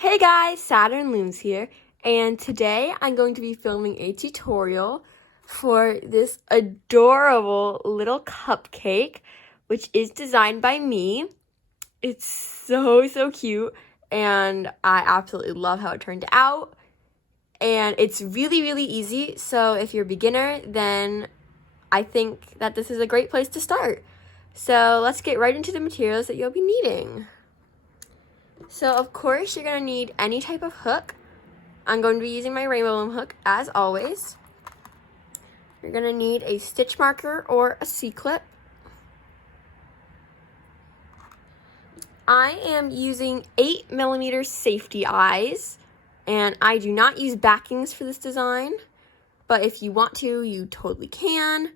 Hey guys, Saturn Looms here, and today I'm going to be filming a tutorial for this adorable little cupcake, which is designed by me. It's so cute, and I absolutely love how it turned out, and it's really easy, so if you're a beginner, then I think that this is a great place to start. So let's get right into the materials that you'll be needing. So of course you're going to need any type of hook. I'm going to be using my rainbow loom hook as always. You're going to need a stitch marker or a C-clip. I am using 8mm safety eyes, and I do not use backings for this design, but if you want to, you totally can.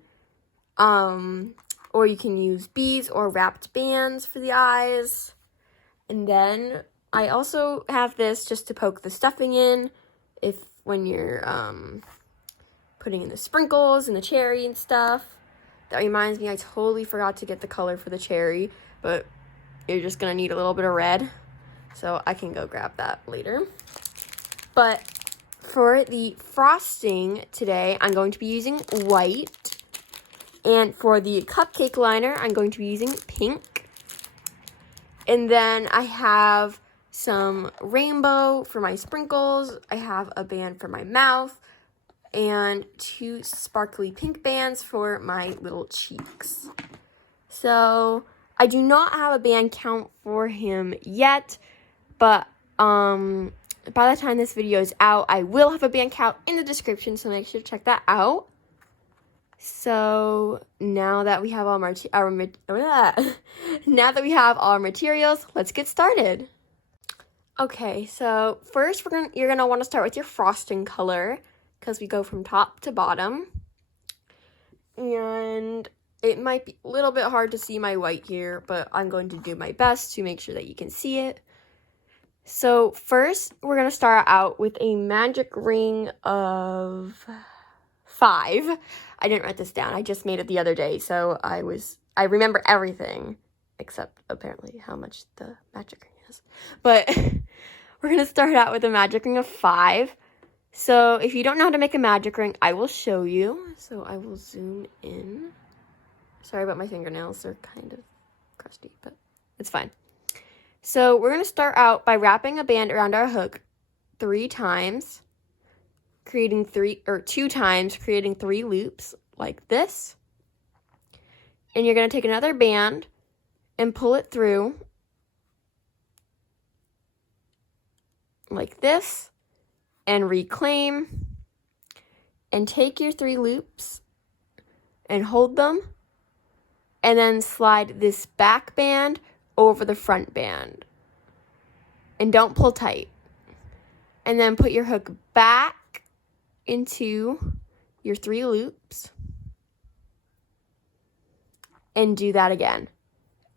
Or you can use beads or wrapped bands for the eyes. And then I also have this just to poke the stuffing in when you're putting in the sprinkles and the cherry and stuff. That reminds me, I totally forgot to get the color for the cherry, but you're just going to need a little bit of red, so I can go grab that later. But for the frosting today, I'm going to be using white, and for the cupcake liner, I'm going to be using pink. And then I have some rainbow for my sprinkles. I have a band for my mouth and 2 sparkly pink bands for my little cheeks. So I do not have a band count for him yet, but by the time this video is out, I will have a band count in the description, so make sure to check that out. So now that we have all our materials, let's get started. Okay, so first you're gonna want to start with your frosting color because we go from top to bottom, and it might be a little bit hard to see my white here, but I'm going to do my best to make sure that you can see it. So first, we're gonna start out with a magic ring of 5. I didn't write this down. I just made it the other day, so I remember everything except apparently how much the magic ring is. But we're going to start out with a magic ring of 5. So if you don't know how to make a magic ring, I will show you. So I will zoom in. Sorry about my fingernails. They're kind of crusty, but it's fine. So we're going to start out by wrapping a band around our hook 3 times. Creating 2 times, creating 3 loops like this. And you're going to take another band and pull it through like this and reclaim, and take your 3 loops and hold them, and then slide this back band over the front band. And don't pull tight. And then put your hook back into your 3 loops and do that again.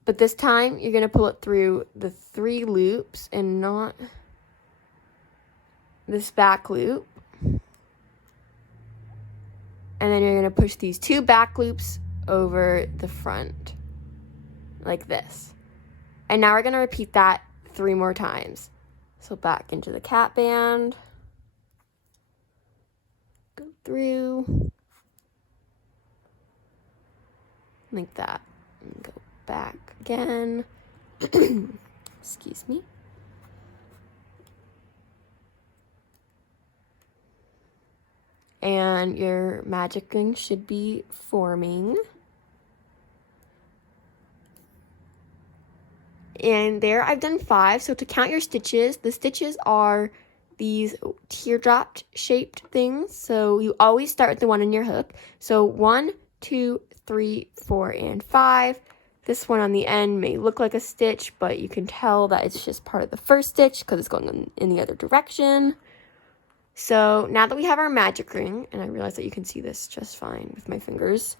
But this time you're going to pull it through the 3 loops and not this back loop. And then you're going to push these 2 back loops over the front like this. And now we're going to repeat that 3 more times. So back into the cat band. Go through like that and go back again. Excuse me. And your magic ring should be forming. And there I've done 5. So to count your stitches, the stitches are these teardrop shaped things. So you always start with the one in your hook. So 1, 2, 3, 4, and 5. This one on the end may look like a stitch, but you can tell that it's just part of the first stitch because it's going in the other direction. So now that we have our magic ring, and I realize that you can see this just fine with my fingers,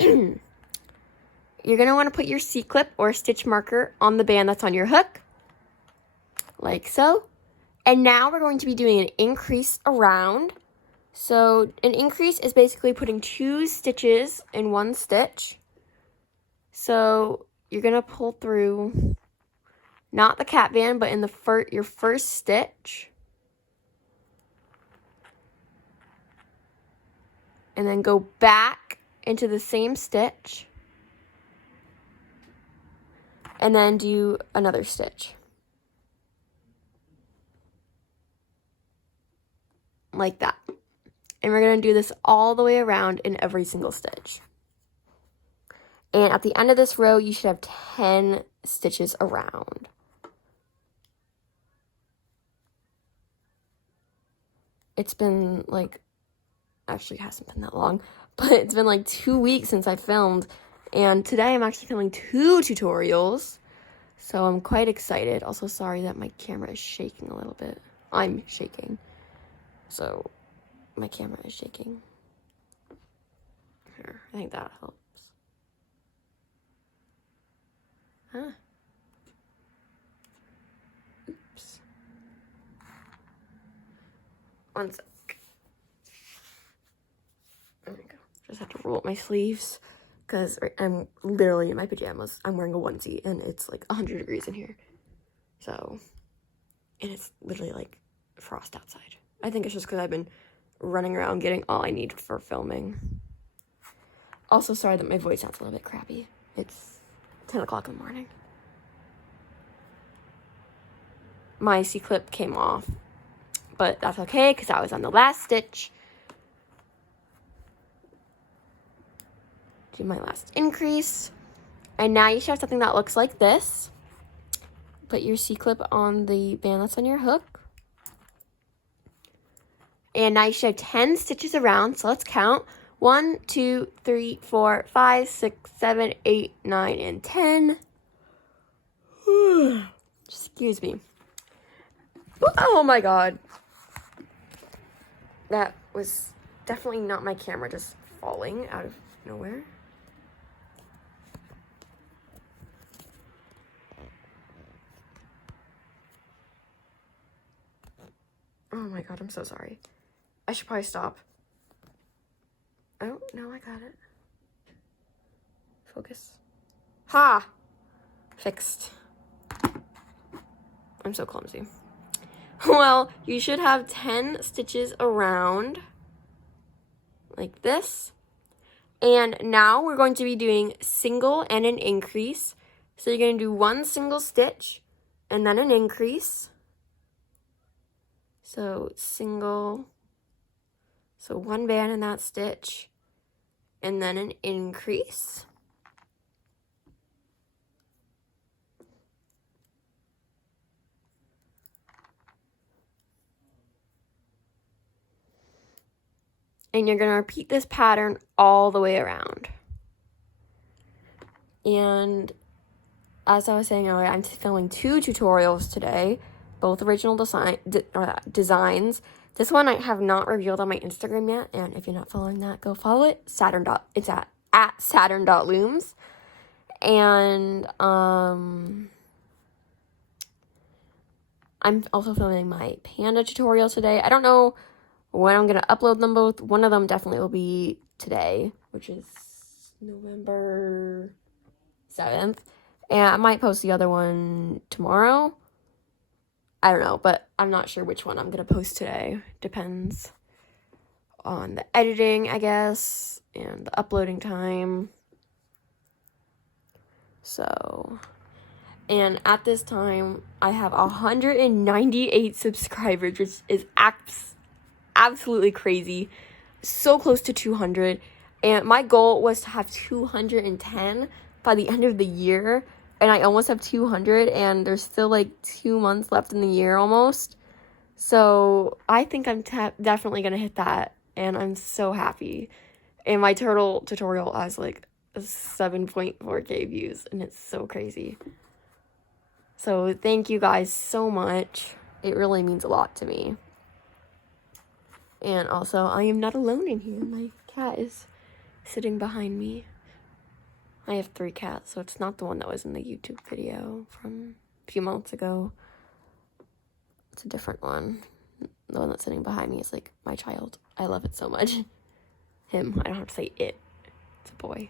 you're going to want to put your C-clip or stitch marker on the band that's on your hook, like so. And now we're going to be doing an increase around. So an increase is basically putting 2 stitches in 1 stitch. So you're going to pull through not the cat band, but in the your first stitch. And then go back into the same stitch. And then do another stitch. Like that. And we're going to do this all the way around in every single stitch. And at the end of this row, you should have 10 stitches around. It's been like, actually it hasn't been that long, but it's been like 2 weeks since I filmed. And today I'm actually filming 2 tutorials. So I'm quite excited. Also, sorry that my camera is shaking a little bit. I'm shaking. So my camera is shaking. Here, I think that helps. Huh. Oops. One sec. There we go. Just have to roll up my sleeves because I'm literally in my pajamas. I'm wearing a onesie and it's like 100 degrees in here. So, and it's literally like frost outside. I think it's just because I've been running around getting all I need for filming. Also, sorry that my voice sounds a little bit crappy. It's 10 o'clock in the morning. My C-clip came off, but that's okay because I was on the last stitch. Do my last increase. And now you should have something that looks like this. Put your C-clip on the band that's on your hook. And now you should have 10 stitches around, so let's count. 1, 2, 3, 4, 5, 6, 7, 8, 9, and 10. Excuse me. Oh my god. That was definitely not my camera just falling out of nowhere. Oh my god, I'm so sorry. I should probably stop. Oh, no, I got it. Focus. Ha! Fixed. I'm so clumsy. Well, you should have 10 stitches around like this. And now we're going to be doing single and an increase. So you're going to do 1 single stitch and then an increase. So single, so 1 band in that stitch and then an increase. And you're going to repeat this pattern all the way around. And as I was saying earlier, I'm filming 2 tutorials today, both original designs. This one I have not revealed on my Instagram yet, and if you're not following that, go follow it. It's at Saturn.Looms. And I'm also filming my panda tutorial today. I don't know when I'm going to upload them both. One of them definitely will be today, which is November 7th. And I might post the other one tomorrow. I don't know, but I'm not sure which one I'm going to post today. Depends on the editing, I guess, and the uploading time. So, and at this time, I have 198 subscribers, which is absolutely crazy. So close to 200. And my goal was to have 210 by the end of the year. And I almost have 200, and there's still like 2 months left in the year almost. So I think I'm definitely going to hit that, and I'm so happy. And my turtle tutorial has like 7.4K views, and it's so crazy. So thank you guys so much. It really means a lot to me. And also, I am not alone in here. My cat is sitting behind me. I have 3 cats, so it's not the one that was in the YouTube video from a few months ago. It's a different one. The one that's sitting behind me is like my child. I love it so much. Him. I don't have to say it. It's a boy.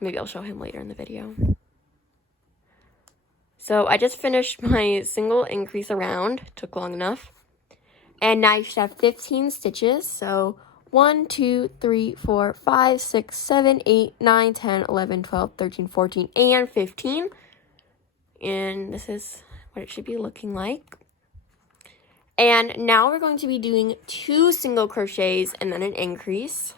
Maybe I'll show him later in the video. So I just finished my single increase around, took long enough. And now you should have 15 stitches. So 1, 2, 3, 4, 5, 6, 7, 8, 9, 10, 11, 12, 13, 14, and 15. And this is what it should be looking like. And now we're going to be doing 2 single crochets and then an increase.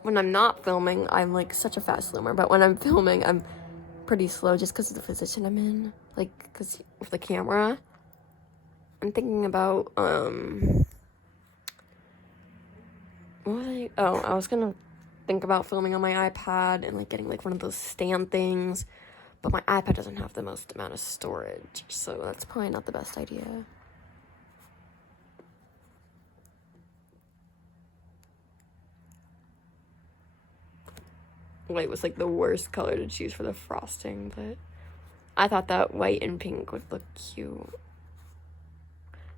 When I'm not filming, I'm like such a fast loomer, but when I'm filming, I'm pretty slow just because of the position I'm in, like because of the camera. I'm thinking about what was I was gonna think about filming on my iPad and like getting like one of those stand things, but my iPad doesn't have the most amount of storage, so that's probably not the best idea. White was like the worst color to choose for the frosting, but I thought that white and pink would look cute.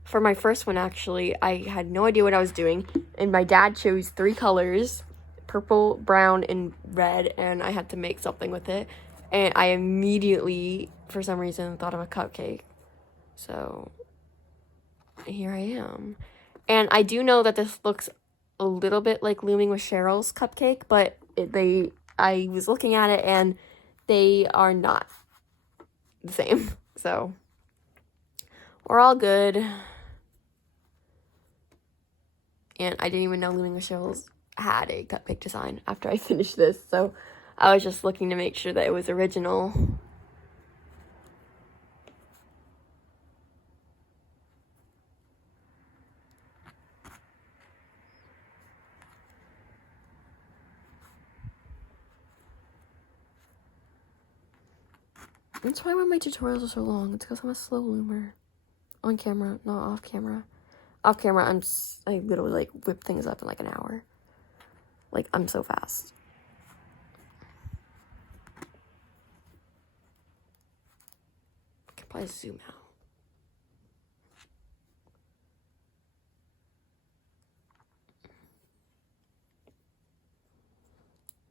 For my first one, actually, I had no idea what I was doing, and my dad chose 3 colors, purple, brown, and red, and I had to make something with it, and I immediately, for some reason, thought of a cupcake. So here I am. And I do know that this looks a little bit like Looming with Cheryl's cupcake, but I was looking at it and they are not the same. So we're all good. And I didn't even know Looming with Cheryl's had a cupcake design after I finished this. So I was just looking to make sure that it was original. That's probably why my tutorials are so long. It's because I'm a slow loomer. On camera, not off camera. Off camera, I literally like whip things up in like an hour. Like, I'm so fast. I can probably zoom out.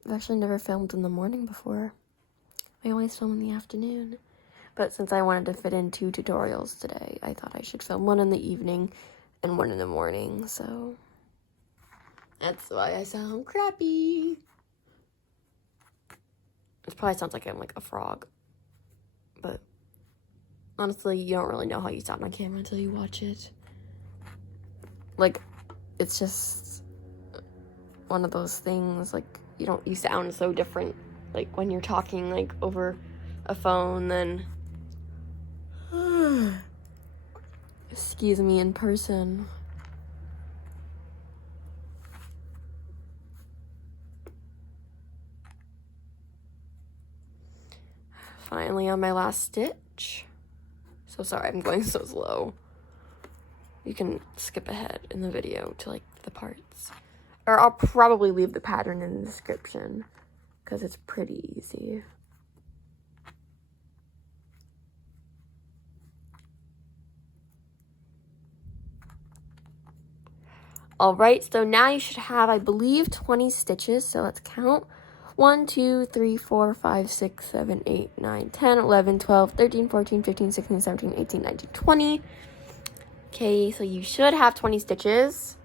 I've actually never filmed in the morning before. I always film in the afternoon. But since I wanted to fit in 2 tutorials today, I thought I should film one in the evening and one in the morning, so that's why I sound crappy. It probably sounds like I'm like a frog, but honestly, you don't really know how you sound on camera until you watch it. Like, it's just one of those things, like, you sound so different, like, when you're talking, like, over a phone than excuse me, in person. Finally on my last stitch. So sorry, I'm going so slow. You can skip ahead in the video to like the parts. Or I'll probably leave the pattern in the description because it's pretty easy. Alright, so now you should have, I believe, 20 stitches. So let's count. 1, 2, 3, 4, 5, 6, 7, 8, 9, 10, 11, 12, 13, 14, 15, 16, 17, 18, 19, 20. Okay, so you should have 20 stitches.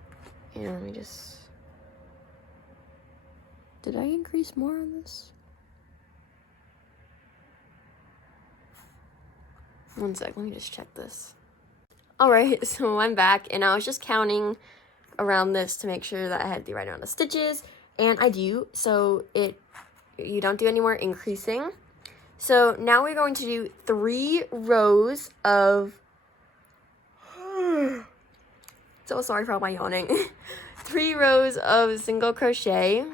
And let me just... Did I increase more on this? One sec, let me just check this. Alright, so I'm back, and I was just counting around this to make sure that I had the right amount of stitches, and I do. So you don't do any more increasing. So now we're going to do 3 rows of so sorry for all my yawning. 3 rows of single crochet,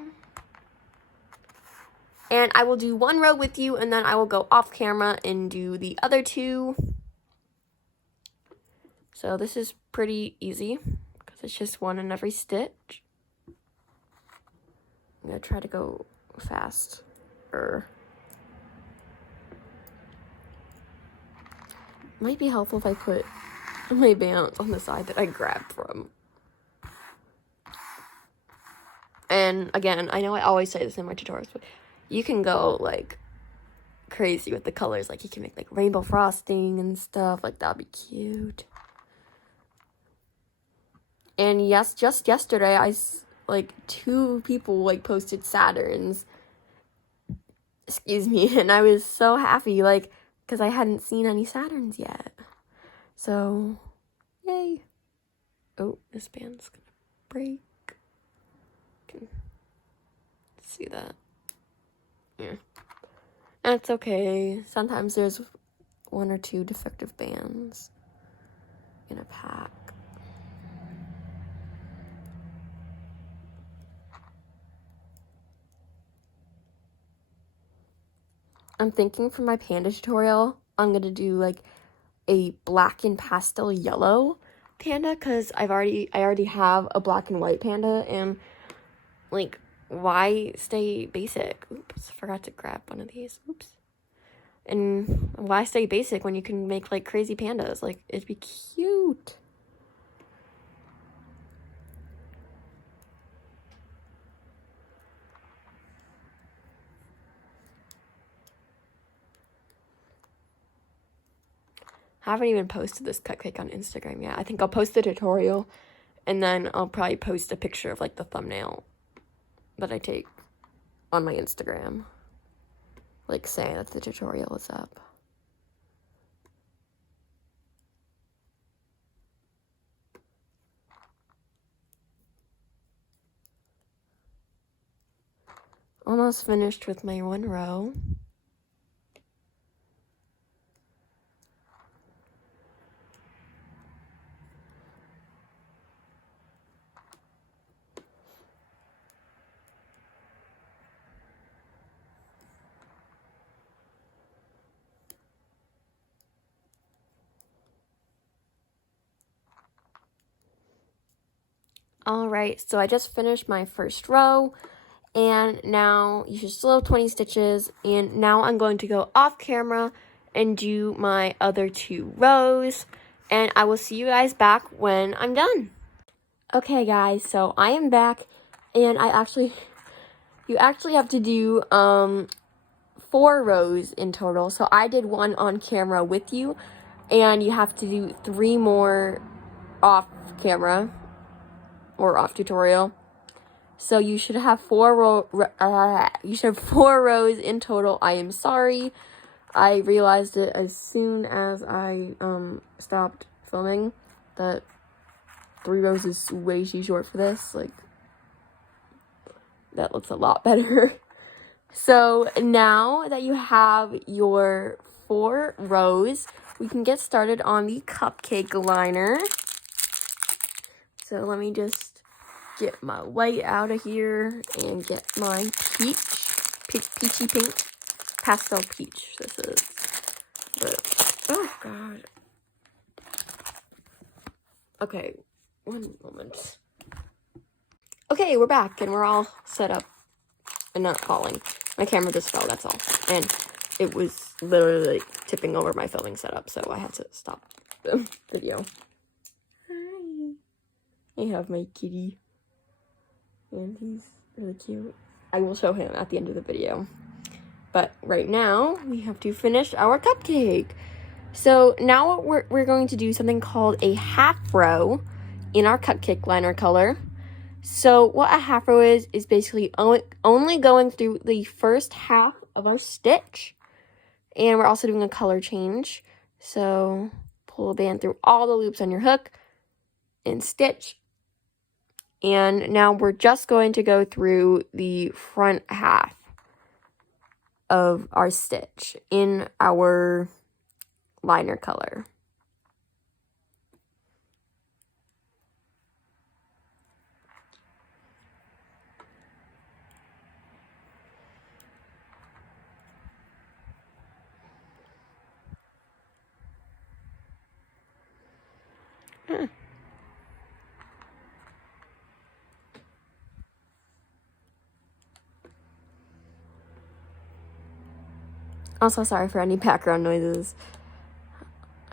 and I will do 1 row with you, and then I will go off camera and do the other 2. So this is pretty easy because it's just 1 in every stitch. I'm gonna try to go faster. Might be helpful if I put my bands on the side that I grabbed from. And again, I know I always say this in my tutorials, but you can go like crazy with the colors. Like you can make like rainbow frosting and stuff. Like that'd be cute. And yes, just yesterday, like 2 people like posted Saturns. Excuse me, and I was so happy, like, because I hadn't seen any Saturns yet. So, yay. Oh, this band's gonna break. Can see that. Yeah. That's okay. Sometimes there's 1 or 2 defective bands in a pack. I'm thinking for my panda tutorial, I'm gonna do like a black and pastel yellow panda, because I already have a black and white panda, and like, why stay basic? Oops, forgot to grab one of these. Oops. And why stay basic when you can make like crazy pandas? Like, it'd be cute. I haven't even posted this cupcake on Instagram yet. I think I'll post the tutorial, and then I'll probably post a picture of like the thumbnail that I take on my Instagram, like saying that the tutorial is up. Almost finished with my 1 row. Alright, so I just finished my first row, and now you should still have 20 stitches, and now I'm going to go off camera and do my other 2 rows, and I will see you guys back when I'm done. Okay guys, so I am back, and you actually have to do 4 rows in total. So I did 1 on camera with you, and you have to do 3 more off camera or off tutorial. So you should have 4 rows in total. I am sorry. I realized it as soon as I stopped filming that 3 rows is way too short for this. Like, that looks a lot better. So now that you have your 4 rows, we can get started on the cupcake liner. So let me just get my white out of here and get my peachy pink, pastel peach. This is, oh god. Okay, 1 moment. Okay, we're back and we're all set up and not falling. My camera just fell, that's all. And it was literally like tipping over my filming setup, so I had to stop the video. Hi. I have my kitty. And he's really cute. I will show him at the end of the video. But right now, we have to finish our cupcake. So now we're going to do something called a half row in our cupcake liner color. So what a half row is basically only going through the first half of our stitch. And we're also doing a color change. So pull a band through all the loops on your hook and stitch. And now we're just going to go through the front half of our stitch in our liner color. Also, sorry for any background noises.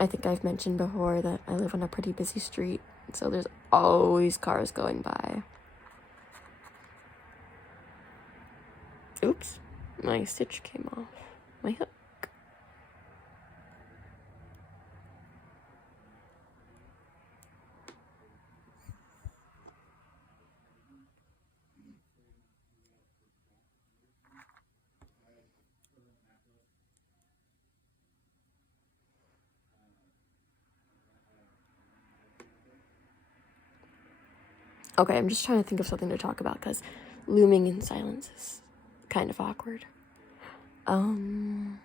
I think I've mentioned before that I live on a pretty busy street, so there's always cars going by. Oops, my stitch came off my hook. Okay, I'm just trying to think of something to talk about because looming in silence is kind of awkward. I don't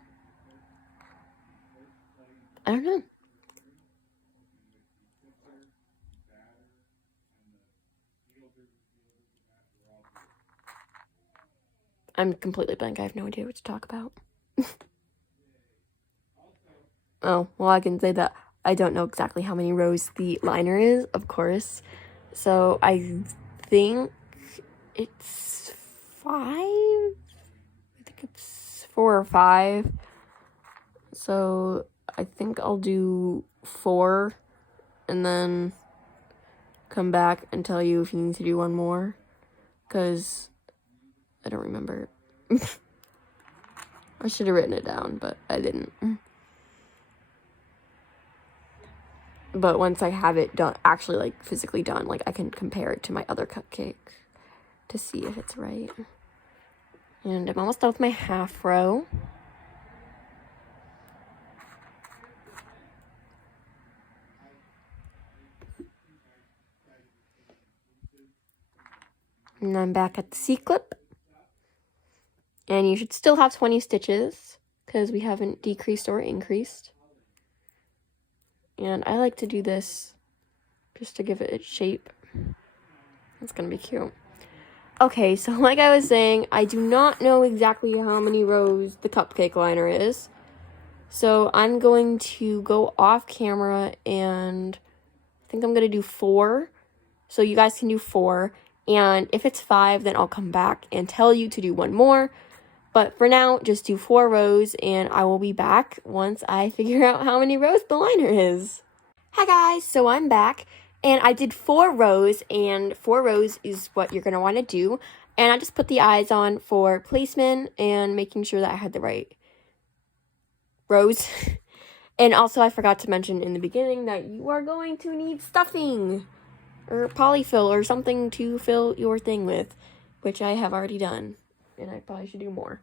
know. I'm completely blank. I have no idea what to talk about. Oh, well, I can say that I don't know exactly how many rows the liner is, of course. So I think it's 5? I think it's 4 or 5. So I think I'll do 4 and then come back and tell you if you need to do one more. Because I don't remember. I should have written it down, but I didn't. But once I have it done, actually, like, physically done, like, I can compare it to my other cupcake to see if it's right. And I'm almost done with my half row. And I'm back at the C-clip. And you should still have 20 stitches, because we haven't decreased or increased. And I like to do this just to give it its shape. It's gonna be cute. Okay, so like I was saying, I do not know exactly how many rows the cupcake liner is. So I'm going to go off camera and I think I'm going to do 4. So you guys can do 4. And if it's 5, then I'll come back and tell you to do one more. But for now, just do 4 rows and I will be back once I figure out how many rows the liner is. Hi guys, so I'm back. And I did 4 rows, and 4 rows is what you're going to want to do. And I just put the eyes on for placement and making sure that I had the right rows. And also I forgot to mention in the beginning that you are going to need stuffing or polyfill or something to fill your thing with, which I have already done. And I probably should do more.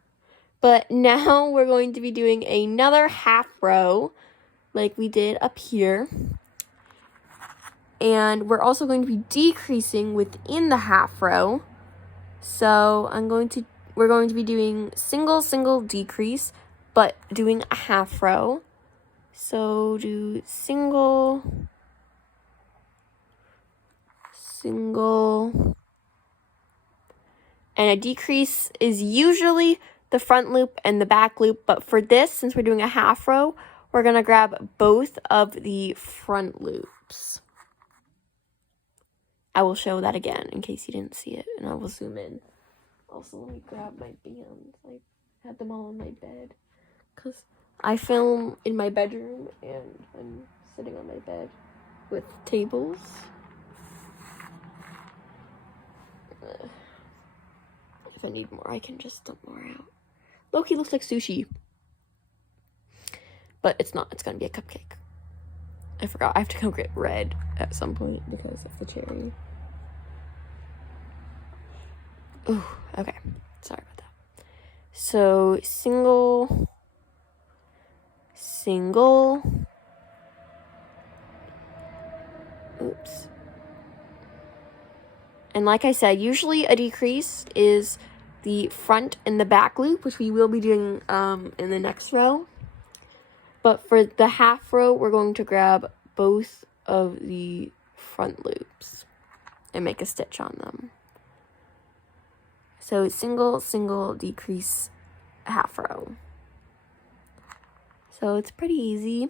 But now we're going to be doing another half row like we did up here. And we're also going to be decreasing within the half row. So we're going to be doing single decrease, but doing a half row. So do single, and a decrease is usually the front loop and the back loop, but for this, since we're doing a half row, we're going to grab both of the front loops. I will show that again in case you didn't see it, and I will zoom in. Also, let me grab my bands. I had them all on my bed because I film in my bedroom and I'm sitting on my bed with tables. If I need more, I can just dump more out. Loki looks like sushi, but it's not. It's gonna be a cupcake. I forgot. I have to go get red at some point because of the cherry. Ooh, okay. Sorry about that. So single. Oops. And like I said, usually a decrease is the front and the back loop, which we will be doing in the next row. But for the half row, we're going to grab both of the front loops and make a stitch on them. So single, decrease, half row. So it's pretty easy.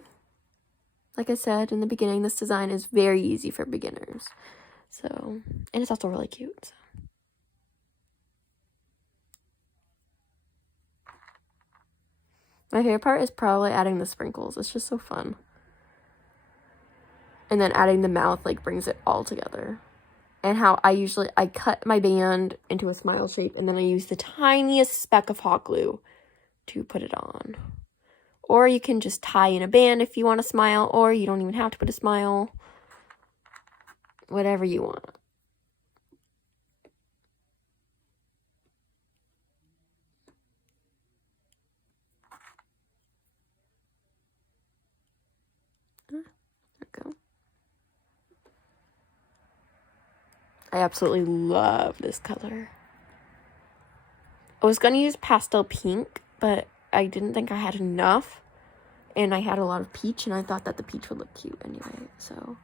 Like I said in the beginning, this design is very easy for beginners. So, and it's also really cute. So. My favorite part is probably adding the sprinkles. It's just so fun. And then adding the mouth like brings it all together. And how I cut my band into a smile shape, and then I use the tiniest speck of hot glue to put it on. Or you can just tie in a band if you want a smile, or you don't even have to put a smile. Whatever you want. There we go. I absolutely love this color. I was going to use pastel pink, but I didn't think I had enough. And I had a lot of peach, and I thought that the peach would look cute anyway. So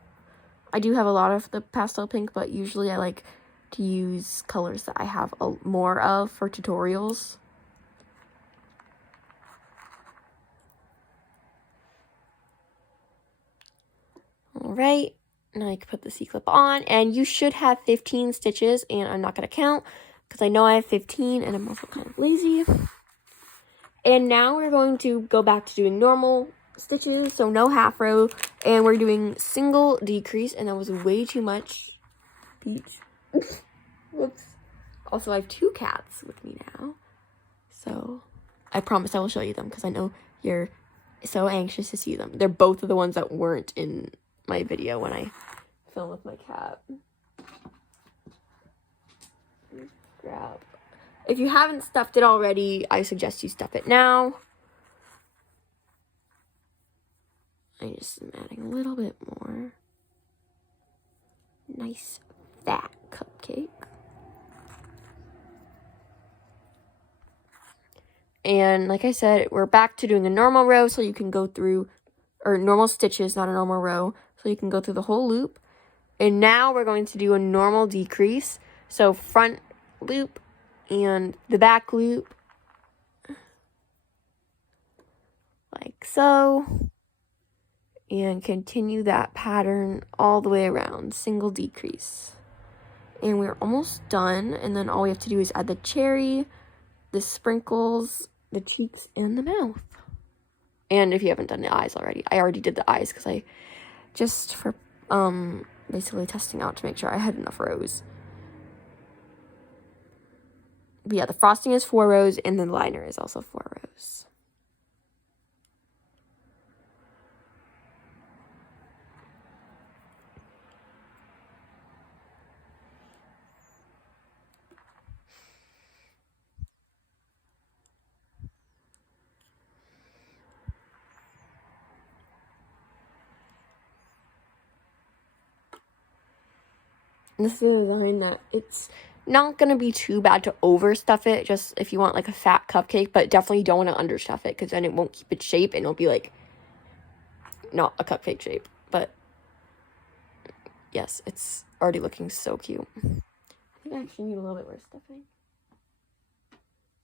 I do have a lot of the pastel pink, but usually I like to use colors that I have more of for tutorials. Alright, now I can put the C-clip on, and you should have 15 stitches, and I'm not going to count, because I know I have 15, and I'm also kind of lazy. And now we're going to go back to doing normal stitches, so no half row, and we're doing single decrease, and that was way too much. Peach. Whoops. Also, I have 2 cats with me now, so I promise I will show you them, because I know you're so anxious to see them. They're both of the ones that weren't in my video when I filmed with my cat. Grab. If you haven't stuffed it already, I suggest you stuff it now. I just am adding a little bit more. Nice fat cupcake. And like I said, we're back to doing a normal row, so you can go through, or normal stitches, not a normal row, so you can go through the whole loop. And now we're going to do a normal decrease. So front loop and the back loop, like so. And continue that pattern all the way around, single decrease. And we're almost done, and then all we have to do is add the cherry, the sprinkles, the cheeks, and the mouth. And if you haven't done the eyes already, I already did the eyes because I just for basically testing out to make sure I had enough rows. But yeah, the frosting is 4 rows, and the liner is also 4 rows. And this is a design that it's not going to be too bad to overstuff it, just if you want like a fat cupcake, but definitely don't want to understuff it because then it won't keep its shape and it'll be like not a cupcake shape. But yes, it's already looking so cute. I think I actually need a little bit more stuffing.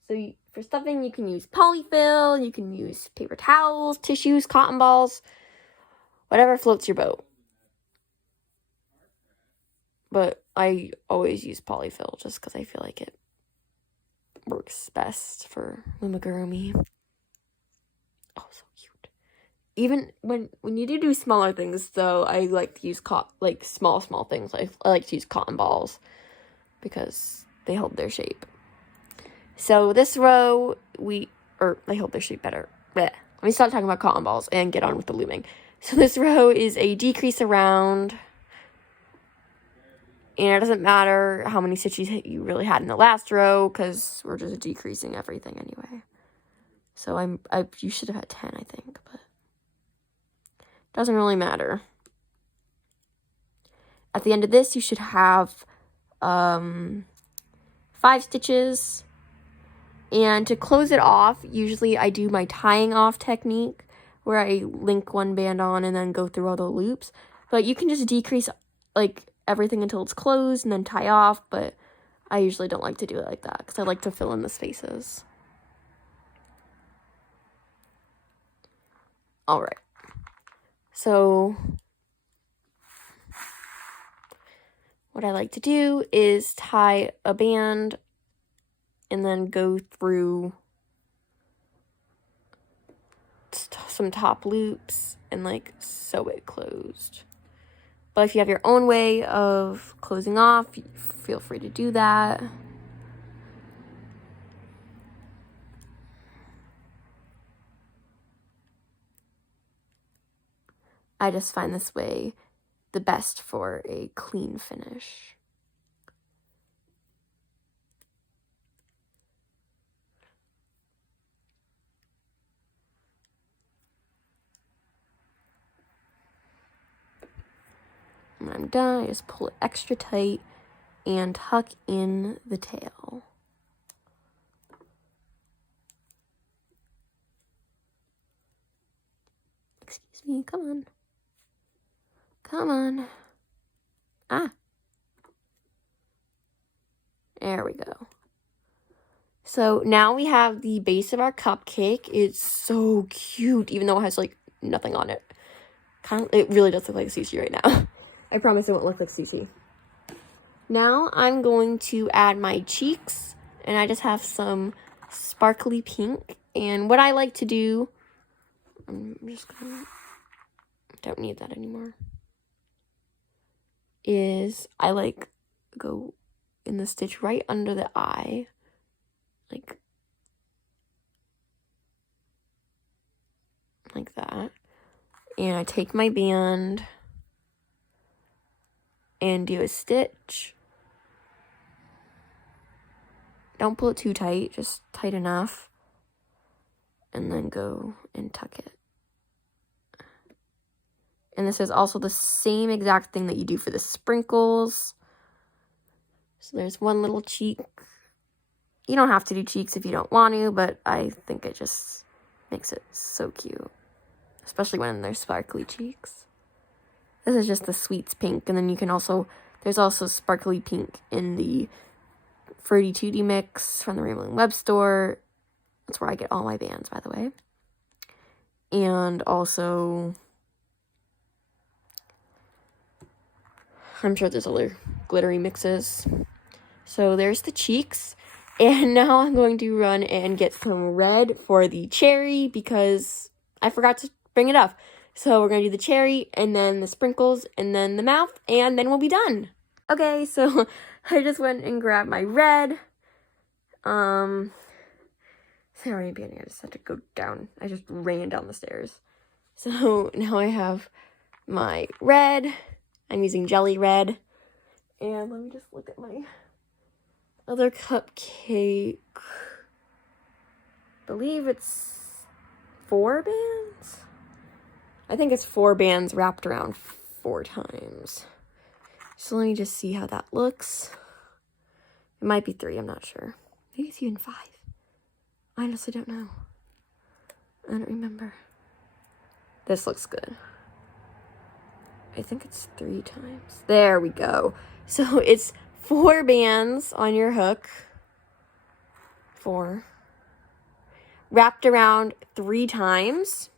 So for stuffing, you can use polyfill, you can use paper towels, tissues, cotton balls, whatever floats your boat. But I always use polyfill just because I feel like it works best for Loomigurumi. Oh, so cute. Even when you do smaller things, though, I like to use small things. I like to use cotton balls because they hold their shape. So this row, they hold their shape better. Blech. Let me stop talking about cotton balls and get on with the looming. So this row is a decrease around. And it doesn't matter how many stitches you really had in the last row because we're just decreasing everything anyway. So you should have had 10, I think, but it doesn't really matter. At the end of this, you should have 5 stitches. And to close it off, usually I do my tying off technique where I link one band on and then go through all the loops. But you can just decrease like everything until it's closed and then tie off, but I usually don't like to do it like that because I like to fill in the spaces. Alright, so what I like to do is tie a band and then go through some top loops and like sew it closed. But if you have your own way of closing off, feel free to do that. I just find this way the best for a clean finish. When I'm done, I just pull it extra tight and tuck in the tail. Excuse me, come on. Come on. Ah. There we go. So now we have the base of our cupcake. It's so cute, even though it has like nothing on it. It really does look like Cece right now. I promise it won't look like Cece. Now I'm going to add my cheeks, and I just have some sparkly pink. And what I like to do, don't need that anymore, is I like go in the stitch right under the eye, like that. And I take my band and do a stitch. Don't pull it too tight, just tight enough. And then go and tuck it. And this is also the same exact thing that you do for the sprinkles. So there's one little cheek. You don't have to do cheeks if you don't want to, but I think it just makes it so cute. Especially when there's sparkly cheeks. This is just the sweets pink, and then you can also, there's also sparkly pink in the Fruity Tootie mix from the Rambling Web store. That's where I get all my bands, by the way. And also, I'm sure there's other glittery mixes. So there's the cheeks. And now I'm going to run and get some red for the cherry because I forgot to bring it up. So we're going to do the cherry, and then the sprinkles, and then the mouth, and then we'll be done. Okay, so I just went and grabbed my red. Sorry, Benny, I just had to go down. I just ran down the stairs. So now I have my red. I'm using jelly red. And let me just look at my other cupcake. I believe it's 4 bands. I think it's 4 bands wrapped around 4 times. So let me just see how that looks. It might be 3, I'm not sure. Maybe it's even 5. I honestly don't know. I don't remember. This looks good. I think it's 3 times. There we go. So it's 4 bands on your hook. 4. Wrapped around 3 times.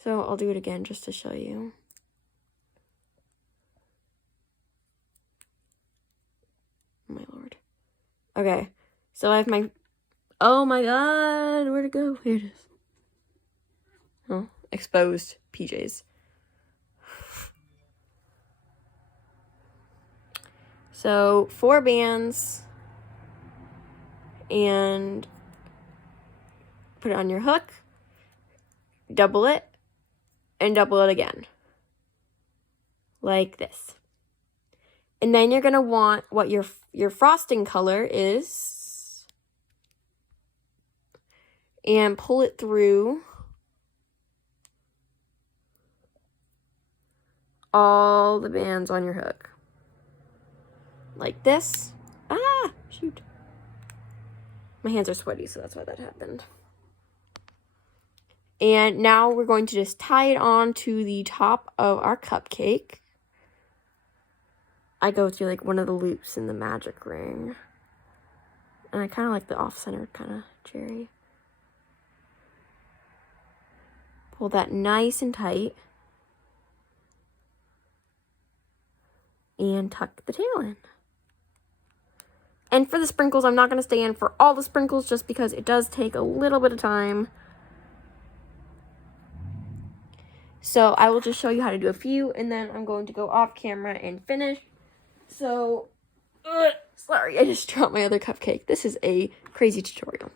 So I'll do it again just to show you. My lord. Okay. So I have my... Oh my god! Where'd it go? Here it is. Oh, exposed PJs. So 4 bands. And put it on your hook. Double it. And double it again. Like this. And then you're going to want what your frosting color is. And pull it through all the bands on your hook. Like this. Ah, shoot. My hands are sweaty, so that's why that happened. And now we're going to just tie it on to the top of our cupcake. I go through like one of the loops in the magic ring. And I kind of like the off-center kind of cherry. Pull that nice and tight. And tuck the tail in. And for the sprinkles, I'm not going to stay in for all the sprinkles just because it does take a little bit of time. So I will just show you how to do a few, and then I'm going to go off camera and finish. So, sorry, I just dropped my other cupcake. This is a crazy tutorial.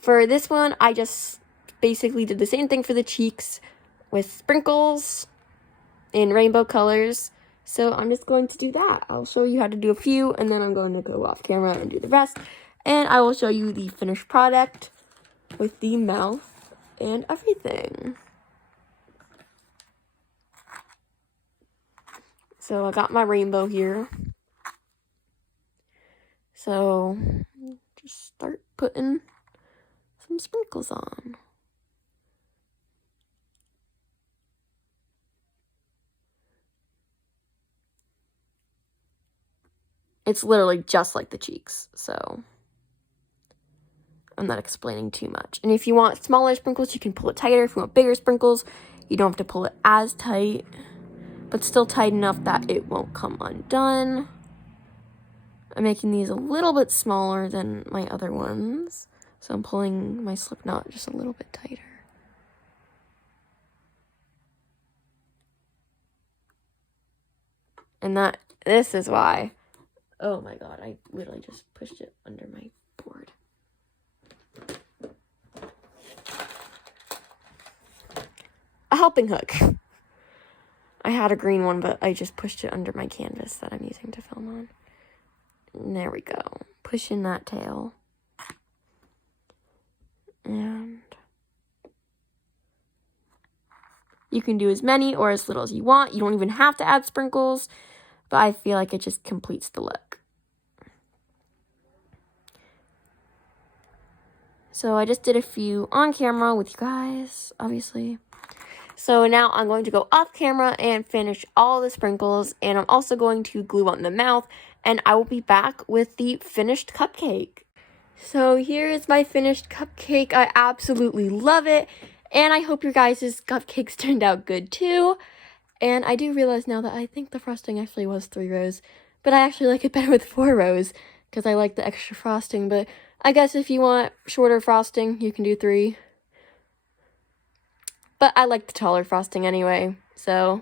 For this one, I just basically did the same thing for the cheeks with sprinkles in rainbow colors. So I'm just going to do that. I'll show you how to do a few, and then I'm going to go off camera and do the rest. And I will show you the finished product with the mouth and everything. So I got my rainbow here. So just start putting some sprinkles on. It's literally just like the cheeks, so I'm not explaining too much. And if you want smaller sprinkles, you can pull it tighter. If you want bigger sprinkles, you don't have to pull it as tight, but still tight enough that it won't come undone. I'm making these a little bit smaller than my other ones, so I'm pulling my slip knot just a little bit tighter. And this is why, oh my god, I literally just pushed it under my board. A helping hook. I had a green one, but I just pushed it under my canvas that I'm using to film on. And there we go. Pushing that tail. And you can do as many or as little as you want. You don't even have to add sprinkles, but I feel like it just completes the look. So I just did a few on camera with you guys, obviously. So now I'm going to go off camera and finish all the sprinkles, and I'm also going to glue on the mouth, and I will be back with the finished cupcake. So here is my finished cupcake. I absolutely love it, and I hope your guys' cupcakes turned out good too. And I do realize now that I think the frosting actually was 3 rows, but I actually like it better with 4 rows because I like the extra frosting. But I guess if you want shorter frosting, you can do 3. But I like the taller frosting anyway. So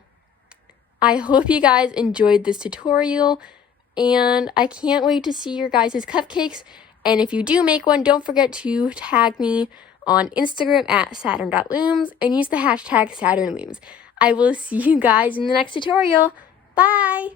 I hope you guys enjoyed this tutorial, and I can't wait to see your guys' cupcakes. And if you do make one, don't forget to tag me on Instagram at Saturn.Looms and use the hashtag Saturn Looms. I will see you guys in the next tutorial. Bye!